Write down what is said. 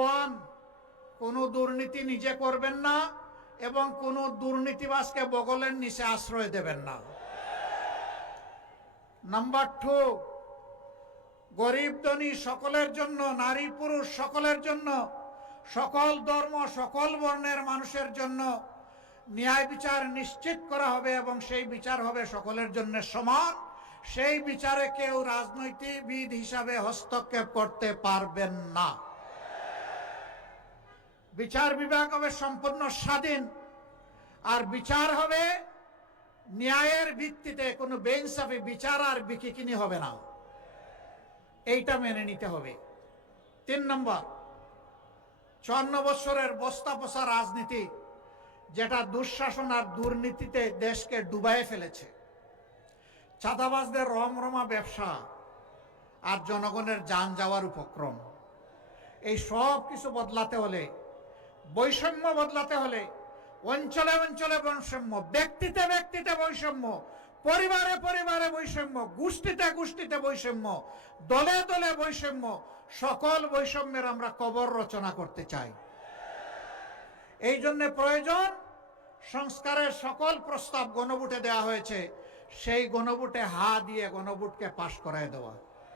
One, কোনো দুর্নীতি নিজে করবেন না এবং কোনো দুর্নীতিবাজকে বগলের নিচে আশ্রয় দেবেন না। নাম্বার টু, গরিব ধনী সকলের জন্য, নারী পুরুষ সকলের জন্য, সকল ধর্ম সকল বর্ণের মানুষের জন্য ন্যায় বিচার নিশ্চিত করা হবে এবং সেই বিচার হবে সকলের জন্য সমান। সেই বিচারে কেউ রাজনৈতিকবিদ হিসাবে হস্তক্ষেপ করতে পারবেন না। বিচার বিভাগ হবে সম্পূর্ণ স্বাধীন, আর বিচার হবে ন্যায়ের ভিত্তিতে, কোনো বেইনসাফি বিচার আর বিকিকিনি হবে না। এইটা মেনে নিতে হবে। 3 নম্বর, 54 বছরের বস্তা পচা রাজনীতি, যেটা দুঃশাসন আর দুর্নীতিতে দেশকে ডুবাইয়ে ফেলেছে, চাঁদাবাজদের রমরমা ব্যবসা আর জনগণের যান যাওয়ার উপক্রম, এই সব কিছু বদলাতে হলে, বৈষম্য বদলাতে হলে, অঞ্চলে অঞ্চলে বৈষম্য, ব্যক্তিতে ব্যক্তিতে বৈষম্য, পরিবারে পরিবারে বৈষম্য, গোষ্ঠীতে গোষ্ঠীতে বৈষম্য, দলে দলে বৈষম্য, সকল বৈষম্যের আমরা কবর রচনা করতে চাই। এই জন্য প্রয়োজন সংস্কারের সকল প্রস্তাব গণভোটে দেওয়া হয়েছে, সেই গণভোটে হা দিয়ে গণভোটকে পাশ করায় দেওয়া।